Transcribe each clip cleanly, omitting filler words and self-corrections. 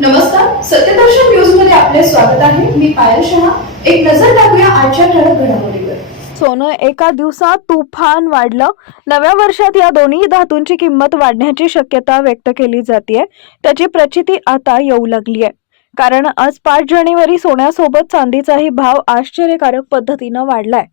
नमस्कार, सत्यदर्शन न्यूज मध्ये आपले स्वागत आहे. मी पायल शहा. एक नजर टाकूया आजच्या ठळक घडामोडीवर. सोनं एका दिवसात तुफान वाढलं. नव्या वर्षात या दोन्ही धातूंची किंमत वाढण्याची शक्यता व्यक्त केली जाते. त्याची प्रचिती आता येऊ लागली आहे. कारण आज 5 जानेवारी सोन्यासोबत चांदीचाही भाव आश्चर्यकारक पद्धतीनं वाढलाय.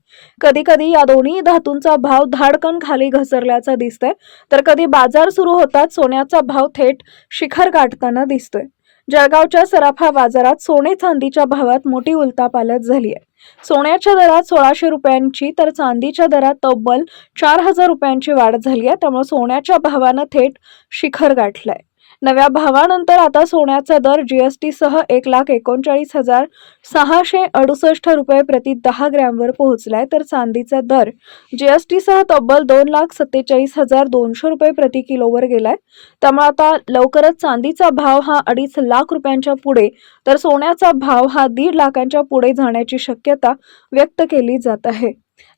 कधी कधी या दोन्ही धातूंचा भाव धाडकन खाली घसरल्याचा दिसतोय, तर कधी बाजार सुरू होताच सोन्याचा भाव थेट शिखर गाठताना दिसतोय. जळगावच्या सराफा बाजारात सोने चांदीच्या भावात मोठी उलथापालट झाली आहे. सोन्याच्या दरात 1600 रुपयांची तर चांदीच्या दरात तब्बल 4000 रुपयांची वाढ झाली आहे. त्यामुळे सोन्याच्या भावानं थेट शिखर गाठलंय. नव्या भावानंतर आता सोन्याचा दर जीएसटी सह 1,69,668 रुपये प्रति 10 ग्रॅमवर पोहोचलाय, तर चांदीचा दर जीएसटी सह तब्बल 2,47,200 रुपये प्रति किलोवर गेलाय. त्यामुळे आता लवकरच चांदीचा भाव हा 2.5 लाख रुपयांच्या पुढे तर सोन्याचा भाव हा 1.5 लाखांच्या पुढे जाण्याची शक्यता व्यक्त केली जात आहे.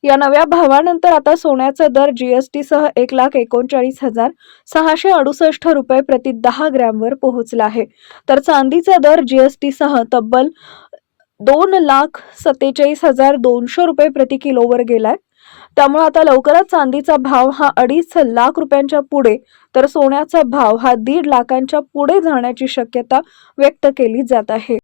या नव्या भावानंतर आता सोन्याचा दर जीएसटी सह 1,39,668 रुपये प्रति 10 ग्रॅमवर पोहोचला आहे, तर चांदीचा दर जीएसटी सह तब्बल 2,47,200 रुपये प्रति किलोवर गेलाय. त्यामुळे आता लवकरच चांदीचा भाव हा 2.5 लाख रुपयांच्या पुढे तर सोन्याचा भाव हा 1.5 लाखांच्या पुढे जाण्याची शक्यता व्यक्त केली जात आहे.